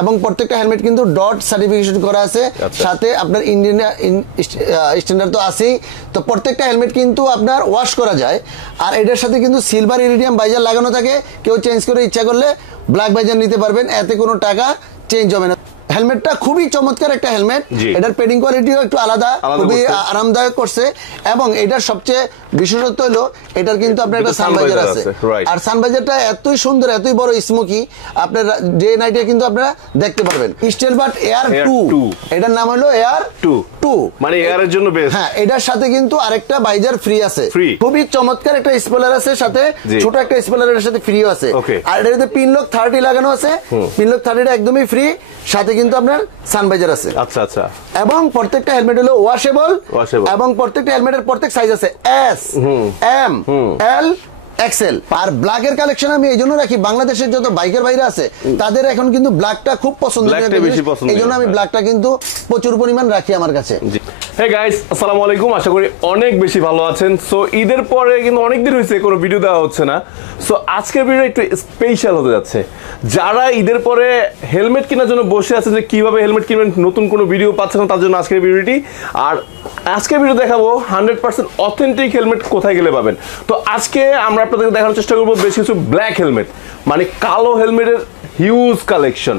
এবং প্রত্যেকটা হেলমেট কিন্তু ডট সার্টিফিকেশন করা আছে, সাথে আপনার ইন্ডিয়ান স্ট্যান্ডার্ড তো আছেই। তো প্রত্যেকটা হেলমেট কিন্তু আপনার ওয়াশ করা যায়, আর এটার সাথে কিন্তু সিলভার ইরিডিয়াম ভাইজার লাগানো থাকে। কেউ চেঞ্জ করে ইচ্ছা করলে ব্ল্যাক ভাইজার নিতে পারবেন, এতে কোনো টাকা চেঞ্জ হবে না। হেলমেটটা খুবই চমৎকার একটা হেলমেট, এটার পেডিং কোয়ালিটিও একটু আলাদা, খুবই আরামদায়ক করছে। এবং এটার সবচেয়ে বিশেষত্ব হলো এটার কিন্তু আপনার একটা সানভাইজার আছে, আর সানভাইজারটা এতই সুন্দর, এতই বড় স্মোকি, আপনার ডে নাইটে কিন্তু আপনারা দেখতে পারবেন। স্টেলবার্ট এয়ার 2, এটার নাম হলো এয়ার 2, মানে এয়ারের জন্য বেস্ট। হ্যাঁ, এটার সাথে কিন্তু আরেকটা ভাইজার ফ্রি আছে, খুবই চমৎকার একটা স্পয়লার আছে, সাথে ছোট একটা স্পয়লারের সাথে ফ্রিও আছে। আর এটাতে পিনলক 30 লাগানো আছে, পিনলক 30টা একদমই ফ্রি, সাথে কিন্তু আপনার সানভাইজার আছে। আচ্ছা আচ্ছা। এবং প্রত্যেকটা হেলমেট হলো ওয়াশেবল, এবং প্রত্যেকটা হেলমেটের প্রত্যেক সাইজ আছে এস, এম, এল, এক্সেল। আর ব্ল্যাকের কালেকশন আমি এই জন্য রাখি, বাংলাদেশের যত বাইকের বাইরে আছে তাদের এখন কিন্তু ব্ল্যাকটা খুব পছন্দ, এই জন্য আমি ব্ল্যাকটা কিন্তু প্রচুর পরিমাণ রাখি আমার কাছে। হে গাইস, আসসালামু আলাইকুম, আশা করি অনেক বেশি ভালো আছেন। সো ঈদের পরে কিন্তু অনেকদিন হয়েছে কোনো ভিডিও দেওয়া হচ্ছে না। সো আজকের ভিডিও একটু স্পেশাল হতে যাচ্ছে। যারা ঈদের পরে হেলমেট কেনার জন্য বসে আছে যে কিভাবে হেলমেট কিনবেন, নতুন কোনো ভিডিও পাচ্ছেন না, তার জন্য আজকের ভিডিওটি। আর আজকের ভিডিও দেখাবো 100% অথেন্টিক হেলমেট কোথায় গেলে পাবেন। তো আজকে আমরা আপনাদেরকে দেখানোর চেষ্টা করবো বেশ কিছু ব্ল্যাক হেলমেট, মানে কালো হেলমেটের হিউজ কালেকশন।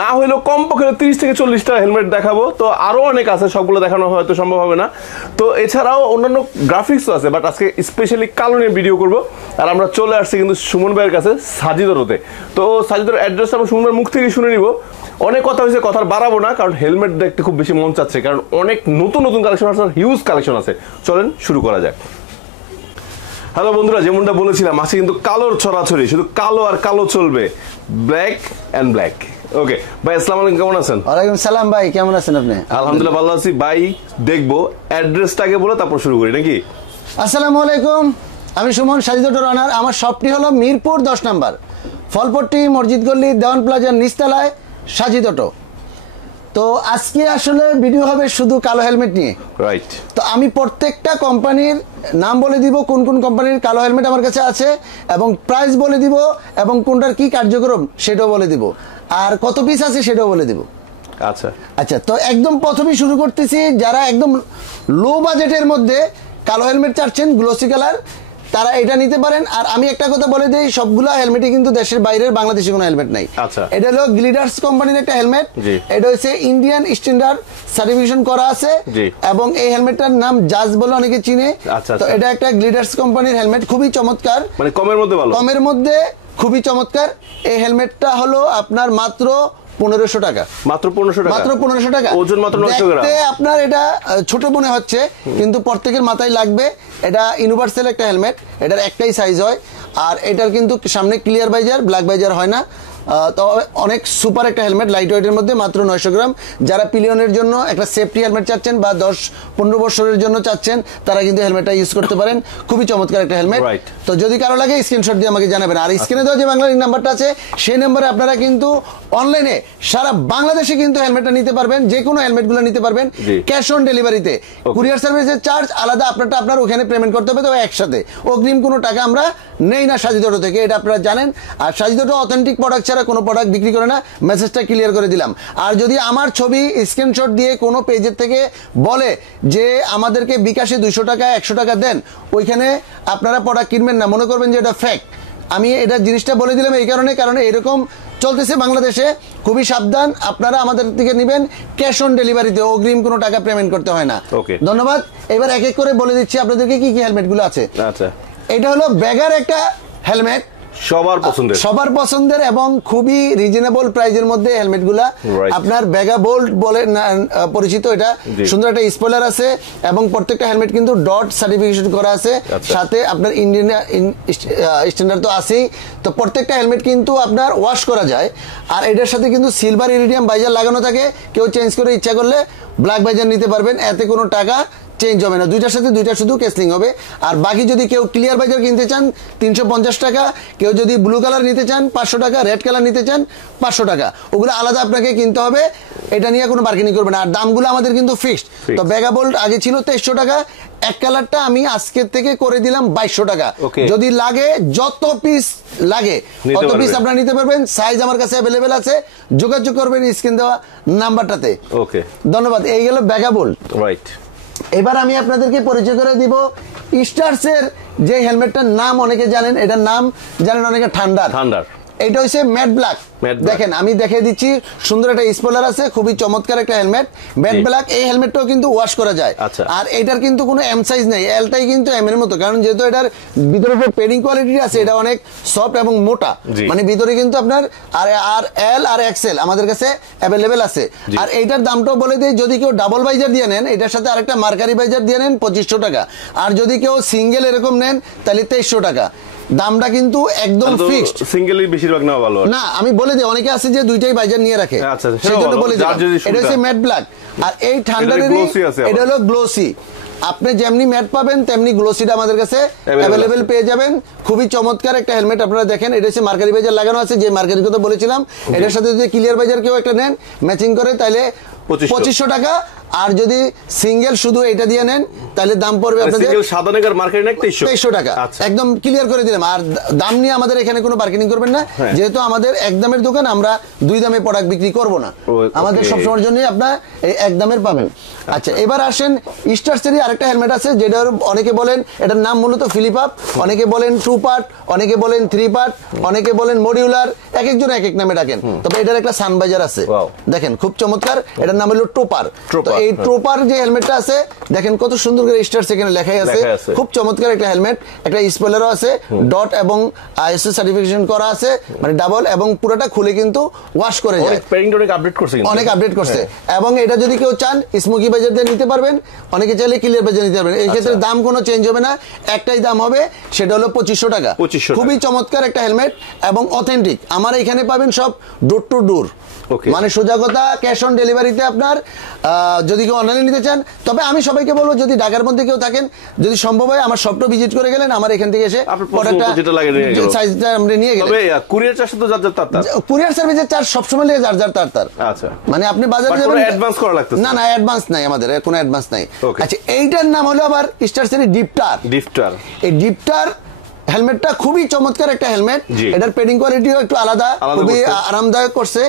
না হলেও কমপক্ষে 30 থেকে 40টা হেলমেট দেখাবো। তো আরও অনেক আছে, সবগুলো দেখানো হয়তো সম্ভব হবে না। তো এছাড়াও অন্যান্য গ্রাফিক্সও আছে, বাট আজকে স্পেশালি কালো নিয়ে ভিডিও করবো। আর আমরা চলে আসছি কিন্তু সুমন ভাইয়ের কাছে সাজিদরতে। তো সাজিদর অ্যাড্রেস আমরা সুমন ভাইয়ের মুখ থেকে শুনে নিব। অনেক কথা হয়েছে, কথা বাড়াবো না, কারণ হেলমেট দেখতে খুব বেশি মন চাচ্ছে, কারণ অনেক নতুন নতুন কালেকশন আছে, হিউজ কালেকশন আছে। চলেন শুরু করা যাক। হ্যালো বন্ধুরা, যেমনটা বলেছিলাম আজকে কিন্তু কালোর ছড়াছড়ি, শুধু কালো আর কালো চলবে, ব্ল্যাক অ্যান্ড ব্ল্যাক। ওকে ভাই, আসসালামু আলাইকুম, কেমন আছেন? ওয়ালাইকুম সালাম ভাই, কেমন আছেন আপনি? আলহামদুলিল্লাহ ভালো আছি ভাই। দেখবো অ্যাড্রেসটাকে বলে তারপর শুরু করি নাকি? আসসালামু আলাইকুম, আমি সুমন, সাজিদ অটো রানার। আমার শপটি হলো মিরপুর 10 নম্বর, ফলপট্টি মসজিদ গল্লি, দেওয়ান প্লাজার নিচতলায় সাজিদ অটো। তো আজকে আসলে ভিডিও হবে শুধু কালো হেলমেট নিয়ে, রাইট? তো আমি প্রত্যেকটা কোম্পানির নাম বলে দিব, কোন কোন কোম্পানির কালো হেলমেট আমার কাছে আছে, এবং প্রাইস বলে দিব, এবং কোনটার কি কার্যক্রম সেটাও বলে দিব, আর কত পিস আছে সেটাও বলে দিব। আচ্ছা আচ্ছা, তো একদম প্রথমেই শুরু করতেছি। যারা একদম লো বাজেটের মধ্যে কালো হেলমেট চাচ্ছেন গ্লোসি কালার, তারা এটা নিতে পারেন। আর আমি একটা কথা বলে দিই, সবগুলা হেলমেটই কিন্তু দেশের বাইরের, বাংলাদেশে কোনো হেলমেট নাই। এটা হলো গ্লিডার্স কোম্পানির একটা হেলমেট, এটা হচ্ছে ইন্ডিয়ান স্ট্যান্ডার্ড সার্টিফিকেশন করা আছে, এবং এই হেলমেটটার নাম জাজ বলে অনেকে চিনে। তো এটা একটা গ্লিডার্স কোম্পানির হেলমেট, খুবই চমৎকার, মানে কমের মধ্যে ভালো, কমের মধ্যে খুবই চমৎকার। এই হেলমেটটা হলো আপনার মাত্র 1500 টাকা, মাত্র 1500 টাকা, মাত্র 1500 টাকা। ওজন মাত্র 900 গ্রাম। আপনার এটা ছোট মনে হচ্ছে, কিন্তু প্রত্যেকের মাথায় লাগবে। এটা ইউনিভার্সাল একটা হেলমেট, এটার একটাই সাইজ হয়, আর এটার কিন্তু সামনে ক্লিয়ার ভাইজার, ব্ল্যাক ভাইজার হয় না। তো অনেক সুপার একটা হেলমেট, লাইট ওয়েটের মধ্যে, মাত্র 900 গ্রাম। যারা পিলিয়নের জন্য একটা সেফটি হেলমেট চাচ্ছেন বা 10-15 বছরের জন্য চাচ্ছেন, তারা কিন্তু হেলমেটটা ইউজ করতে পারেন। খুবই চমৎকার একটা হেলমেট। তো যদি কারো লাগে স্ক্রিনশট দিয়ে আমাকে জানাবেন। আর স্ক্রিনে দেওয়া যে বাংলা নাম্বারটা আছে, সেই নাম্বারে আপনারা কিন্তু অনলাইনে সারা বাংলাদেশে কিন্তু হেলমেটটা নিতে পারবেন, যে কোনো হেলমেটগুলো নিতে পারবেন ক্যাশ অন ডেলিভারিতে। কুরিয়ার সার্ভিসের চার্জ আলাদা, আপনারটা আপনার ওখানে পেমেন্ট করতে হবে, তবে একসাথে, অগ্রিম কোনো টাকা আমরা নেই না সাজিদ অটো থেকে, এটা আপনারা জানেন। আর সাজিদ অটো অথেন্টিক প্রোডাক্ট ছাড়া কোনো প্রোডাক্ট বিক্রি করে না, মেসেজটা ক্লিয়ার করে দিলাম। আর যদি আমার ছবি স্ক্রিনশট দিয়ে কোনো পেজের থেকে বলে যে আমাদেরকে বিকাশে 200 টাকা 100 টাকা দেন, ওইখানে আপনারা প্রোডাক্ট কিনবেন না, মনে করবেন যে এটা ফেক। আমি এটা জিনিসটা বলে দিলাম এই কারণে এরকম চলতেছে বাংলাদেশে, খুবই সাবধান। আপনারা আমাদের থেকে নেবেন ক্যাশ অন ডেলিভারিতে, অগ্রিম কোনো টাকা পেমেন্ট করতে হয় না। ধন্যবাদ। এবার এক এক করে বলে দিচ্ছি আপনাদেরকে কি কি হেলমেটগুলো আছে। আচ্ছা, এটা হলো ব্যাগার একটা হেলমেট, সবার পছন্দের এবং খুবই রিজনেবল প্রাইজের মধ্যে হেলমেটগুলা। আপনার ব্যাগা বোল্ট বলে পরিচিত, এটা সুন্দর একটা স্পয়লার আছে, এবং প্রত্যেকটা হেলমেট কিন্তু ডট সার্টিফিকেশন করা আছে, সাথে আপনার ইন্ডিয়ান স্ট্যান্ডার্ড তো আছেই। তো প্রত্যেকটা হেলমেট কিন্তু আপনার ওয়াশ করা যায়, আর এটার সাথে কিন্তু সিলভার ইরিডিয়াম ভাইজার লাগানো থাকে। কেউ চেঞ্জ করে ইচ্ছা করলে ব্ল্যাক ভাইজার নিতে পারবেন, এতে কোনো টাকা চেঞ্জ হবে না। দুইটার সাথে দুইটা শুধু কেসলিং হবে। আর বাকি যদি কেউ ক্লিয়ার ভাইজার কিনতে চান 350 টাকা, কেউ যদি ব্লু কালার নিতে চান 500 টাকা, রেড কালার নিতে চান 500 টাকা, ওগুলো আলাদা আপনাকে কিনতে হবে। এটা নিয়ে কোনো বার্গেনিং করবে না। আর দামগুলো আমাদের কিন্তু ফিক্সড। তো ব্যাগা বোল্ট আগে ছিল 2300 টাকা, এক কালারটা আমি আজকে থেকে করে দিলাম 2200 টাকা। যদি লাগে যত পিস লাগে তত পিস আপনারা নিতে পারবেন। সাইজ আমার কাছে অ্যাভেলেবেল আছে, যোগাযোগ করবেন স্ক্রিন দেওয়া নাম্বারটাতে। ওকে, ধন্যবাদ। এই গেল ব্যাগাবোল্ড। রাইট, এবার আমি আপনাদেরকে পরিচয় করে দিব স্টার্সের যে হেলমেটটার নাম অনেকে জানেন, এটার নাম জানেন অনেকে থান্ডার। এটা হচ্ছে ম্যাট ব্ল্যাক। দেখেন আমি দেখিয়ে দিচ্ছি, সুন্দর একটা স্পয়লার আছে, খুবই চমৎকার একটা হেলমেট ম্যাট ব্ল্যাক। এই হেলমেটটাও কিন্তু ওয়াশ করা যায়। আর এটার কিন্তু কোনো এম সাইজ নেই, এলটাই কিন্তু এম এর মতো, কারণ যেহেতু এটার ভিতরে পেডিং কোয়ালিটি আছে, এটা অনেক সফট এবং মোটা, মানে ভিতরে কিন্তু আপনার আর এল আর এক্সেল আমাদের কাছে অ্যাভেলেবেল আছে। আর এইটার দামটাও বলে দিই, যদি কেউ ডাবল ভাইজার দিয়ে নেন, এটার সাথে আরেকটা মার্কারি ভাইজার দিয়ে নেন 2500 টাকা। আর যদি কেউ সিঙ্গেল এরকম নেন তাহলে 2300 টাকা। দামটা কিন্তু একদম ফিক্সড। সিঙ্গেলই বেশিরভাগ না ভালো না, আমি বলে দিই, অনেকে আছে যে দুইটাই বাইজার নিয়ে রাখে, সেজন্য বলে দিই এটা হচ্ছে ম্যাট ব্ল্যাক। আর এই ঠান্ডারেরই এটা হলো গ্লোসি। আপনি যেমনি ম্যাট পাবেন তেমনি গ্লোসিটা আমাদের কাছে অ্যাভেলেবেল পেয়ে যাবেন। খুবই চমৎকার একটা হেলমেট। আপনারা দেখেন, এটা হচ্ছে মার্কারি বাইজার লাগানো আছে, যে মার্কারি কথা বলেছিলাম। এটার সাথে যদি ক্লিয়ার বাইজার কেউ একটা নেন ম্যাচিং করে, তাহলে 2500 টাকা। আর যদি সিঙ্গেল শুধু এটা দিয়ে নেন তাহলে দাম পড়বে আপনাদের 2300 টাকা। একদম ক্লিয়ার করে দিলাম। আর দাম নিয়ে আমাদের এখানে কোনো বার্গেনিং করবেন না, যেহেতু আমাদের একদমের দোকান, আমরা দুই দামে প্রোডাক্ট বিক্রি করব না। আমাদের সবসময়ের জন্য আপনার এই একদমের পাবেন। আচ্ছা, এবার আসেন স্টার্সেরই আরেকটা হেলমেট আছে, যেটা অনেকে বলেন এটার নাম মূলত ফিলিপ আপ, অনেকে বলেন 2 পার্ট, অনেকে বলেন 3 পার্ট, অনেকে বলেন মডিউলার, এক একজন এক এক নামে ডাকেন। তবে এটার একটা সানবাইজার আছে, দেখেন খুব চমৎকার। এটার নাম হলো টোপার। এই টোপার যে হেলমেটটা আছে, দেখেন কত সুন্দর করে স্টার্স এখানে লেখাই আছে। খুব চমৎকার একটা হেলমেট। একটা স্পয়লারও আছে, ডট এবং আইএসও সার্টিফিকেশন করা আছে, মানে ডাবল, এবং পুরোটা খুলে কিন্তু ওয়াশ করে যায়। অনেক আপডেট করছে। এবং এটা যদি কেউ চান স্মোকি বাজার দিয়ে নিতে পারবেন, অনেকে চাইলে ক্লিয়ার বাজার নিতে পারবেন। এই ক্ষেত্রে দাম কোনো চেঞ্জ হবে না, একটাই দাম হবে, সেটা হলো 2500 টাকা। খুবই চমৎকার একটা হেলমেট এবং অথেন্টিক। আমার এখানে পাবেন সব ডোর টু ডোর, মানে সোজা কথা ক্যাশ অন ডেলিভারিতে আপনার, যদি কেউ অনলাইনে নিতে চান। তবে আমি সবাইকে বলবো, যদি ঢাকার মধ্যে কেউ থাকেন, যদি সম্ভব হয় আমার শপটা ভিজিট করে গেলেন, আমার এখান থেকে এসে সাইজটা আমরা নিয়ে গেলেন। কুরিয়ার চার্জ তো যার তার, কুরিয়ার সার্ভিসের চার্জ সবসময় লাগে যার তার। আচ্ছা, মানে আপনি বাজারে যাবেন, অ্যাডভান্স করা লাগতেছে না? না, অ্যাডভান্স নাই, আমাদের কোনো অ্যাডভান্স নাই। আচ্ছা, এইটার নাম হলো আবার স্টার্সের ডিপটার। এই ডিপটার হেলমেটটা খুবই চমৎকার একটা হেলমেট। এটার পেডিং কোয়ালিটিও একটু আলাদা, খুবই আরামদায়ক করছে।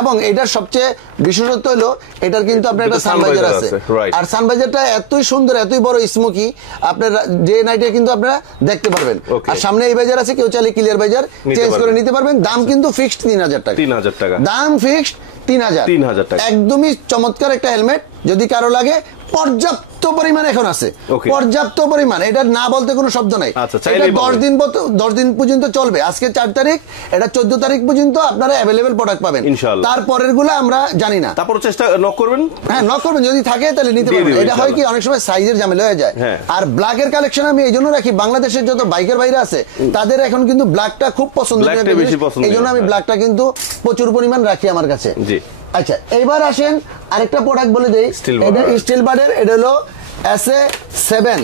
এবং এটার সবচেয়ে বিশেষত্ব হলো এটার কিন্তু আপনার একটা সানভাইজার আছে। আর সানভাইজারটা এতই সুন্দর, এতই বড় স্মোকি, আপনার ডে নাইটে কিন্তু আপনারা দেখতে পারবেন। আর সামনে এই বাইজার আছে, কেউ চাইলে ক্লিয়ার বাইজার চেঞ্জ করে নিতে পারবেন। দাম কিন্তু ফিক্সড 3000 টাকা। দাম ফিক্সড 3000 টাকা। একদমই চমৎকার একটা হেলমেট। যদি কারো লাগে, পর্যাপ্ত পরিমাণ এখন আছে, পর্যাপ্ত পরিমাণ। এটা না বলতে কোনো শব্দ নাই। এটা 10 দিন পর্যন্ত চলবে। আজকে 4 তারিখ, এটা 14 তারিখ পর্যন্ত আপনারা অ্যাভেলেবেল প্রোডাক্ট পাবেন। তারপরের গুলো আমরা জানি না। তারপর চেষ্টা নক করবেন। হ্যাঁ, নক করবেন, যদি থাকে তাহলে নিতে পারবেন। এটা হয় কি, অনেক সময় সাইজের ঝামেলা হয়ে যায়। আর ব্ল্যাকের কালেকশন আমি এই জন্য রাখি, বাংলাদেশের যত বাইকের বাইরে আছে তাদের এখন কিন্তু ব্ল্যাকটা খুব পছন্দ, এই জন্য আমি ব্ল্যাকটা কিন্তু প্রচুর পরিমাণ রাখি আমার কাছে। আচ্ছা, এইবার আসেন আরেকটা প্রোডাক্ট বলে দেই। এটা স্টিল বার্ডের, এটা হলো SA7,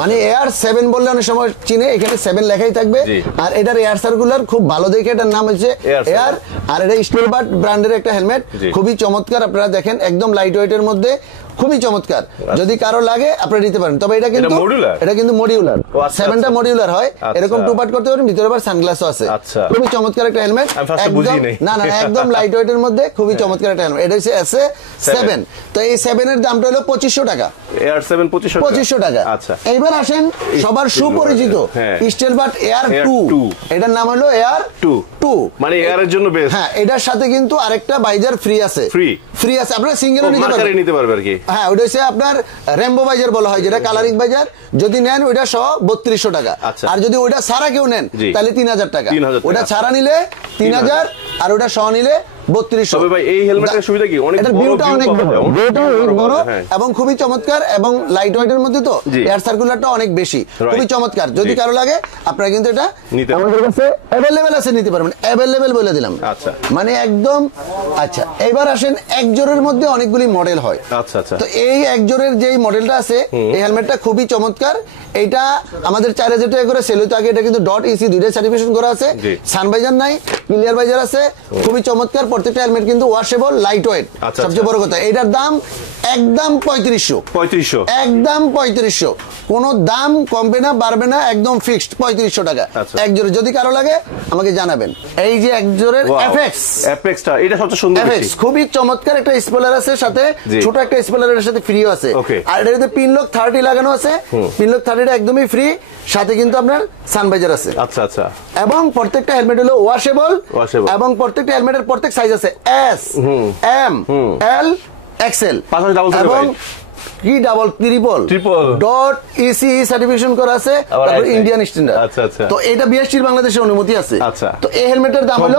মানে এয়ার 7 বললে অনেক সময় চিনে, এখানে 7 লেখাই থাকবে। আর এটার এয়ার সার্কুলার খুব ভালো দেখে এটার নাম হচ্ছে এয়ার। আর এটা স্টিল বার্ড ব্র্যান্ডের একটা হেলমেট, খুবই চমৎকার। আপনারা দেখেন একদম লাইট ওয়েটের মধ্যে, খুবই চমৎকার। যদি কারো লাগে আপনারা নিতে পারেন। তবে এটা কিন্তু মডিউলার, 7টা মডিউলার হয়, এরকম 2 পার্ট করতে পারেন। ভিতরে আবার সানগ্লাসও আছে। খুবই চমৎকার একটা হেলমেট, একদম না একদম লাইট ওয়েটের মধ্যে, খুবই চমৎকার একটা হেলমেট। এটা হচ্ছে SA7। তো এই 7 এর দামটা হলো 2500 টাকা। এয়ার 7 2500 টাকা। আচ্ছা, এইবার আসেন সবার সুপরিচিত স্টিল বার্ড এয়ার 2। এটার নাম হলো এয়ার 2, মানে এয়ারের জন্য বেস্ট। হ্যাঁ, এটার সাথে কিন্তু আরেকটা বাইজার ফ্রি আছে। আপনারা সিঙ্গেলও নিতে পারবেন। হ্যাঁ, ওটা হচ্ছে আপনার রেমবো বাইজার বলা হয়, যেটা কালারিং বাইজার। যদি নেন ওইটা সহ 3200 টাকা। আর যদি ওইটা ছাড়া কেউ নেন তাহলে 3000 টাকা। ওটা ছাড়া নিলে 3000, আর ওটা সহ নিলে 3200। তবে ভাই এই হেলমেটের সুবিধা কি, অনেক বড় এবং খুবই চমৎকার, এবং লাইট ওয়েটের মধ্যে তো এয়ার সার্কুলারটা অনেক বেশি, খুবই চমৎকার। যদি কারো লাগে আপনারা কিন্তু এটা আমাদের কাছে অ্যাভেলেবেল আছে, নিতে পারবেন। অ্যাভেলেবেল বলে দিলাম, মানে একদম। আচ্ছা, এবার আসেন এক জোড়ের মধ্যে অনেকগুলি মডেল হয়। তো এই এক জোড়ের যেই মডেলটা আছে, এই হেলমেটটা খুবই চমৎকার। এটা আমাদের 4000 টাকা করে সেল হতো আগে। এটা কিন্তু .EC 2টা সার্টিফিকেশন করা আছে, সানভাইজার নাই, ক্লিয়ার ভাইজার আছে, খুবই চমৎকার। প্রত্যেকটা হেলমেট কিন্তু ওয়াশেবল, লাইট ওয়েট। সবচেয়ে বড় কথা এটার দাম একদম 3500, একদম 3500, কোনো দাম কমবে না বাড়বে না, একদম ফিক্সড 3500 টাকা এক জোড়ে। যদি কারো লাগে আমাকে জানাবেন। এই যে এক জোড়ের এফএক্সটা, এটা সবচেয়ে সুন্দর, খুবই চমৎকার। একটা স্পয়লার আছে সাথে, ছোট একটা স্পয়লারের সাথে ফ্রিও আছে। আর এটাতে পিনলক 30 লাগানো আছে। পিনলক 30টা একদমই ফ্রি, সাথে কিন্তু আপনার সানভাইজার আছে। আচ্ছা আচ্ছা। এবং প্রত্যেকটা হেলমেট হলো ওয়াশেবল, এবং প্রত্যেকটা হেলমেটের প্রত্যেক সাইজ আছে এস, এম, এল, এক্সএল, এবং কি double triple dot EC certification করা আছে, তারপর ইন্ডিয়ান স্ট্যান্ডার্ড। আচ্ছা আচ্ছা। তো এটা বিএসটির বাংলাদেশে অনুমতি আছে। আচ্ছা। তো এই হেলমেটের দাম হলো,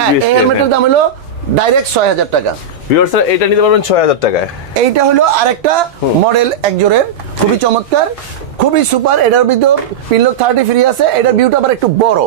হ্যাঁ এই হেলমেটের দাম হলো ডাইরেক্ট 6000 টাকা। ভিউয়ার্সরা এটা নিতে পারবেন 6000 টাকায়। এইটা হলো আরেকটা মডেল এক জোড়ের, খুবই চমৎকার, খুবই সুপার। এটার ভিতরে পিনলক 30 ফ্রি আছে। এটার ভিউটা আবার একটু বড়,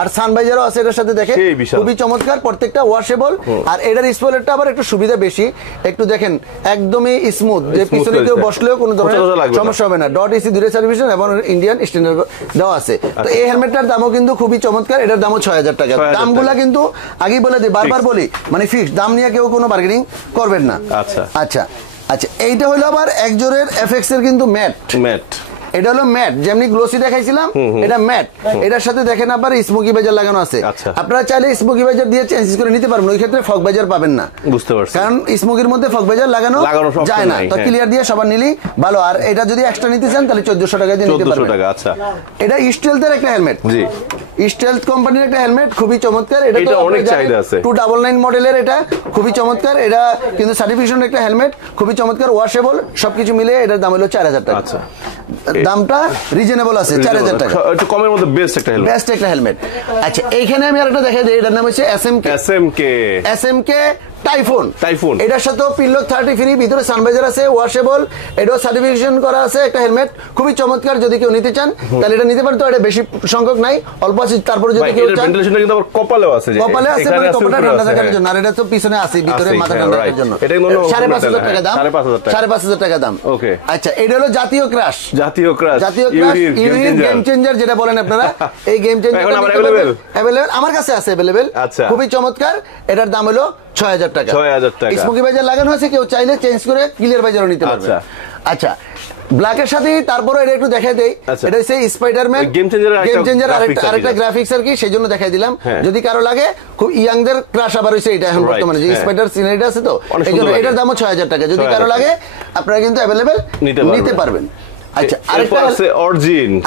আর সানভাইজারও আছে এটার সাথে, দেখেন খুবই চমৎকার। প্রত্যেকটা ওয়াশেবল, আর এটার স্পয়লারটা আবার একটু সুবিধা বেশি। একটু দেখেন একদমই স্মুথ, যে পিছনে কেউ বসলেও কোনো ধরনের সমস্যা হবে না। ডট ইসি দূরে সার্ভিসেশন এবং ইন্ডিয়ান স্ট্যান্ডার্ড দেওয়া আছে। তো এই হেলমেটটার দামও কিন্তু খুবই চমৎকার। এটার দামও 6000 টাকা। দামগুলা কিন্তু আগেই বলে দিই, বারবার বলি, মানে ফিক্স দাম নিয়ে কেউ কোনো বার্গেনিং করবেন না। আচ্ছা আচ্ছা আচ্ছা। এইটা হলো আবার এক জোড়ের এফএক্স এর কিন্তু ম্যাট। এটা হলো ম্যাট, যেমনি গ্লোসি দেখাইছিলাম, এটা ম্যাট। এটার সাথে দেখেন আবার স্মোকি বাজার লাগানো আছে। আপনারা চাইলে স্মোকি বাজার দিয়ে চেঞ্জ করে নিতে পারবেন, ওই ক্ষেত্রে ফগ বাজার পাবেন না, বুঝতে পারছেন, কারণ স্মোকির মধ্যে ফগ বাজার লাগানো যায় না। তো ক্লিয়ার দিয়ে সবার নিলি ভালো। আর এটা যদি এক্সট্রা নিতে চান তাহলে 1400 টাকা দিয়ে নিতে পারবেন। আচ্ছা, এটা স্টেলথের একটা হেলমেট, জি স্টেলথ কোম্পানির একটা হেলমেট, খুবই চমৎকার। এটা তো অনেক চাহিদা আছে। 299 মডেলের, এটা খুবই চমৎকার। এটা কিন্তু সার্টিফিকেশন একটা হেলমেট, খুবই চমৎকার, ওয়াশেবল, সবকিছু মিলে এটার দাম হলো 4000 টাকা। আচ্ছা, দামটা রিজনেবল আছে, 4000 টাকা, একটু কমের মধ্যে বেস্ট একটা হেলমেট। আচ্ছা, এইখানে আমি আরেকটা দেখাই দিই। এটার নাম হচ্ছে এসএমকে টাইফুন। এটার সাথে পিনলক 30 ফ্রি, ভিতরে সানভাইজার আছে, ওয়াশেবল, এটাও সার্টিফিকেশন করা আছে একটা হেলমেট, খুবই চমৎকার। যদি কেউ নিতে চান তাহলে এটা নিতে পারেন। তো এটা বেশি সংখ্যক নাই, অল্প আছে। তারপরে যদি কেউ চান, ভেন্টিলেশনটা কিন্তু আবার কপালেও আছে, কপালে আছে, মানে কপালটা ঠান্ডা রাখার জন্য। আর এটা তো পিছনে আছে, ভিতরে মাথা ঠান্ডা রাখার জন্য। 5500 টাকা দাম, 5500 টাকা দাম। ওকে, আচ্ছা, এটা হলো জাতীয় ক্রাশ গেম চেঞ্জার যেটা বলেন আপনারা। এই গেম চেঞ্জার अवेलेबल আমার কাছে আছে, अवेलेबल, খুবই চমৎকার। এটার দাম হলো 6000 টাকা। স্মোকি বাজার লাগানো আছে, কেউ চাইলে চেঞ্জ করে ক্লিয়ার বাজারও নিতে পারবে। আচ্ছা, ব্ল্যাকের সাথে তারপরে এটা একটু দেখাই দেই। এটা হচ্ছে স্পাইডারম্যান গেম চেঞ্জার আরেকটা গ্রাফিক্স আর কি, সেই জন্য দেখাই দিলাম। যদি কারো লাগে, খুব ইয়াংদের ক্রাশ আবার হইছে এটা এখন বর্তমানে, যে স্পাইডার সিনারিটা আছে, তো এই জন্য এটার দামও 6000 টাকা। যদি কারো লাগে আপনারা কিন্তু अवेलेबल নিতে পারবেন। আচ্ছা,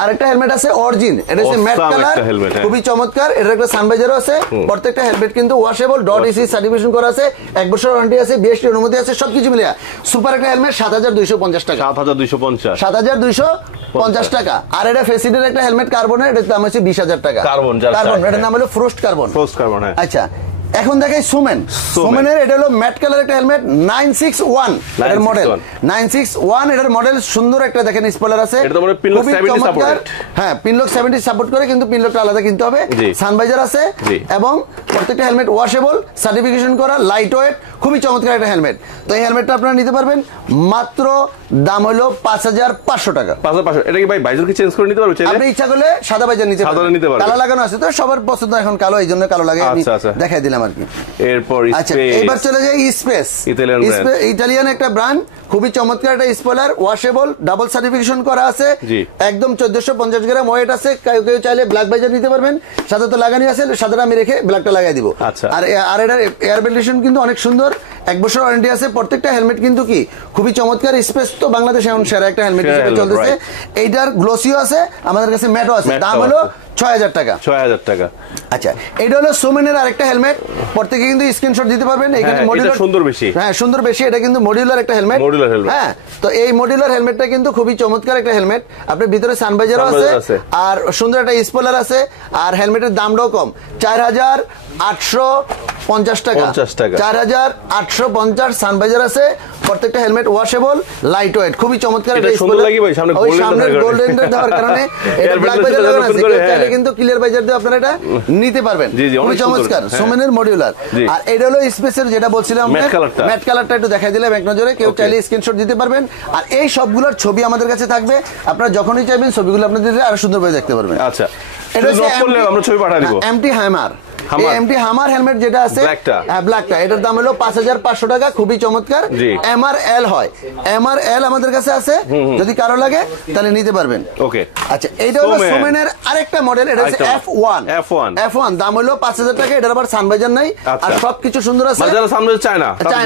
আরেকটা হেলমেট আছে অরিজিন। এটা হচ্ছে ম্যাট কালার, খুবই চমৎকার। এটার একটা সানভাইজারও আছে। প্রত্যেকটা হেলমেট কিন্তু ওয়াশেবল, ডট ইসি সার্টিফিকেশন করা আছে, 1 বছর ওয়ারেন্টি আছে, বিএসটি অনুমতি আছে, সবকিছু মিলে সুপার একটা হেলমেট 7250 টাকা। 7250 টাকা। আর এটা ফেসিডের একটা হেলমেট কার্বনের, এটার দাম হচ্ছে 20000 টাকা। কার্বন, এটার নাম হলো ফ্রোস্ট কার্বন। আচ্ছা, এখন দেখাই সোমেনের। এটা হলো ম্যাট কালার একটা হেলমেট, 961 এর মডেল, 961 এর মডেল। সুন্দর একটা দেখেন স্পয়লার আছে, খুবই চমৎকার। হ্যাঁ, পিনলক 70 সাপোর্ট করে, কিন্তু পিনলকটা আলাদা কিনতে হবে। সানভাইজার আছে, এবং প্রত্যেকটা হেলমেট ওয়াশেবল, সার্টিফিকেশন করা, লাইট ওয়েট, খুবই চমৎকার একটা হেলমেট। তো এই হেলমেটটা আপনারা নিতে পারবেন মাত্র, দাম হলো 5500 টাকা। 5500। এটা কি ভাই বাইজার কি চেঞ্জ করে নিতে পারবেন? আপনি ইচ্ছা করলে সাদা বাইজার নিতে পারবেন, কালো লাগানো আছে, তো সবার পছন্দ এখন কালো, এই জন্য কালো লাগে, দেখাই দিলাম আর কি। এরপর আচ্ছা, এবার চলে যাই স্পেস। ইতালিয়ান একটা ব্র্যান্ড, খুবই চমৎকার একটা স্পয়লার, ওয়াশেবল, ডাবল সার্টিফিকেশন করা আছে, একদম 1450 গ্রাম ওয়েট আছে। কেউ চাইলে ব্ল্যাক বাইজার নিতে পারবেন, সাদা তো লাগানি আছে, সাদাটা আমি রেখে ব্ল্যাকটা লাগাই দিব। আর এটার এয়ার ভেন্টিলেশন কিন্তু অনেক সুন্দর, 1 বছর ওয়ারেন্টি আছে। প্রত্যেকটা হেলমেট কিন্তু কি খুবই চমৎকার। স্পেস তো বাংলাদেশে এখন সেরা একটা হেলমেট হিসেবে চলতেছে। এইটার গ্লোসিও আছে, আমাদের কাছে ম্যাটও আছে। দাম হলো 6000 টাকা। আচ্ছা, এটা হলো সোমেনের আরেকটা হেলমেট। প্রত্যেকে কিন্তু স্ক্রিনশট দিতে পারবেন। এখানে মডিউলার সুন্দর বেশি, হ্যাঁ সুন্দর বেশি। এটা কিন্তু মডিউলার একটা হেলমেট। হ্যাঁ, তো এই মডিউলার হেলমেটটা কিন্তু খুবই চমৎকার একটা হেলমেট। আপনার ভিতরে সানভাইজারও আছে, আর সুন্দর একটা স্পয়লার আছে। আর হেলমেটের দামটাও কম, 4850 টাকা। 4850 সানভাইজার আছে। প্রত্যেকটা হেলমেট ওয়াশেবল, লাইট ওয়েট, খুবই চমৎকার একটা স্পয়লার। ওই সামনে গোল্ডেন দেওয়ার কারণে এটা ব্ল্যাক বাইজার লাগানো আছে, চাইলে কিন্তু ক্লিয়ার বাইজার দিয়ে আপনারা এটা নিতে পারবেন। খুবই চমৎকার সোমেনের মডিউলার। আর এটা হলো স্পেসের, যেটা বলছিলাম ম্যাট কালারটা একটু দেখাই দিলাম এক নজরে। কেউ চাইলে স্ক্রিনশট দিতে পারবেন। আর এই সবগুলোর ছবি আমাদের কাছে থাকবে, আপনারা যখনই চাইবেন ছবিগুলো আপনাদের আরো সুন্দরভাবে দেখতে পারবেন। আচ্ছা, এটা হচ্ছে আমরা ছবি পাঠিয়ে দিব। এমটি হ্যামার, এই এমটি হামার হেলমেট যেটা আছে হ্যাঁ ব্ল্যাকটা, এটার দাম হলো 5500 টাকা, খুবই চমৎকার। MRL হয়, MRL আমাদের কাছে আছে, যদি কারো লাগে তাহলে নিতে পারবেন। ওকে আচ্ছা, এইটা হলো সোমেনের আরেকটা মডেল, এটা হচ্ছে F1 দাম হলো 5000 টাকা। এটার আবার সানভাইজার নাই আর সবকিছু সুন্দর আছে, যারা সানভাইজার চায়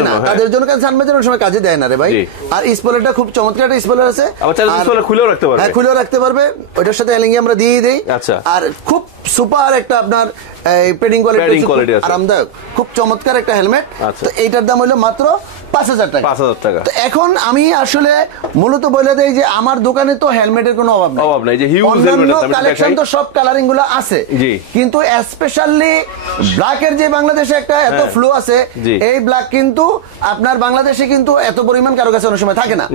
না তাদের জন্য, কারণ সানভাইজার অনেক সময় কাজে দেয় না রে ভাই। আর স্পয়লারটা খুব চমৎকার একটা স্পয়লার আছে, খুলেও রাখতে পারবে। হ্যাঁ, খুলেও রাখতে পারবে, ওটার সাথে এলিঙ্গি আমরা দিয়ে দেই। আর খুব সুপার একটা আপনার পেডিং কোয়ালিটি, আরামদায়ক, খুব চমৎকার একটা হেলমেট। তো এইটার দাম হলো মাত্র 5000 টাকা। 5000 টাকা। তো এখন আমি আসলে মূলত বলে দেই যে আমার দোকানে তো হেলমেটের কোনো অভাব নাই, যে হিউজ হেলমেট কালেকশন তো সব কালারিং গুলো আছে, কিন্তু স্পেশালি ব্ল্যাকের যে বাংলাদেশে একটা এত ফ্লো আছে, এই ব্ল্যাক কিন্তু আপনার বাংলাদেশে কিন্তু এত পরিমাণ কারো কাছে অনেক সময় থাকে না।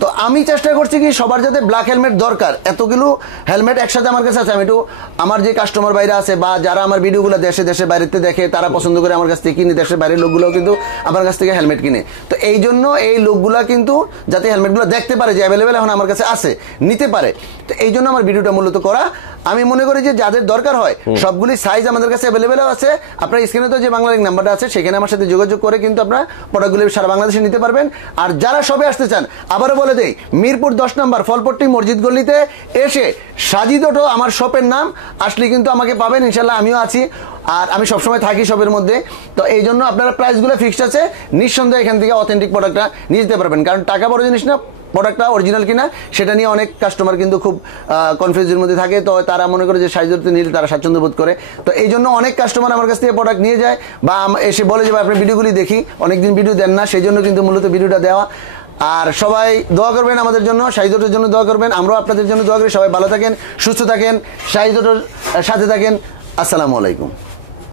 তো আমি চেষ্টা করছি কি সবার যাতে ব্ল্যাক হেলমেট দরকার, এতগুলো হেলমেট একসাথে আমার কাছে আছে। আমি একটু আমার যে কাস্টমার বাইরে আছে বা যারা আমার ভিডিওগুলো দেশে দেশে বাইরেতে দেখে, তারা পছন্দ করে আমার কাছ থেকে কিনে, দেশের বাইরের লোকগুলো কিন্তু আমার কাছ থেকে হেলমেট কিনে। তো এই জন্য এই লোকগুলা কিন্তু যাতে হেলমেটগুলো দেখতে পারে যে অ্যাভেলেবেল এখন আমার কাছে আছে, নিতে পারে। তো এই জন্য আমার ভিডিওটা মূলত করা। আমি মনে করি যে যাদের দরকার হয় সবগুলি সাইজ আমাদের কাছে অ্যাভেলেবেল আছে। আপনার স্ক্রিনে তো যে বাংলা লিংক নাম্বারটা আছে, সেখানে আমার সাথে যোগাযোগ করে কিন্তু আপনারা প্রোডাক্টগুলো সারা বাংলাদেশে নিতে পারবেন। আর যারা সবে আসতে চান, আবারও বলে দেই, মিরপুর 10 নম্বর ফলপট্টি মসজিদ গলিতে এসে সাজিদ অটো আমার শপের নাম, আসলে কিন্তু আমাকে পাবেন ইনশাল্লাহ, আমিও আছি। আর আমি সবসময় থাকি শপের মধ্যে। তো এই জন্য আপনারা প্রাইসগুলো ফিক্সড আছে, নিঃসন্দেহে এখান থেকে অথেন্টিক প্রোডাক্টটা নিয়ে যেতে পারবেন। কারণ টাকা বড় জিনিস না, প্রোডাক্টটা অরিজিনাল কিনা সেটা নিয়ে অনেক কাস্টমার কিন্তু খুব কনফিউজের মধ্যে থাকে। তো তারা মনে করে যে সাইজতে নিলে তারা স্বাচ্ছন্দ্য বোধ করে। তো এই জন্য অনেক কাস্টমার আমার কাছ থেকে প্রোডাক্ট নিয়ে যায় বা এসে বলে যে আপনি ভিডিওগুলি দেখি, অনেকদিন ভিডিও দেন না, সেই জন্য কিন্তু মূলত ভিডিওটা দেওয়া। আর সবাই দোয়া করবেন আমাদের জন্য, সাইজোটের জন্য দোয়া করবেন, আমরাও আপনাদের জন্য দোয়া করি। সবাই ভালো থাকেন, সুস্থ থাকেন, সাইজোটের সাথে থাকেন। আসসালামু আলাইকুম।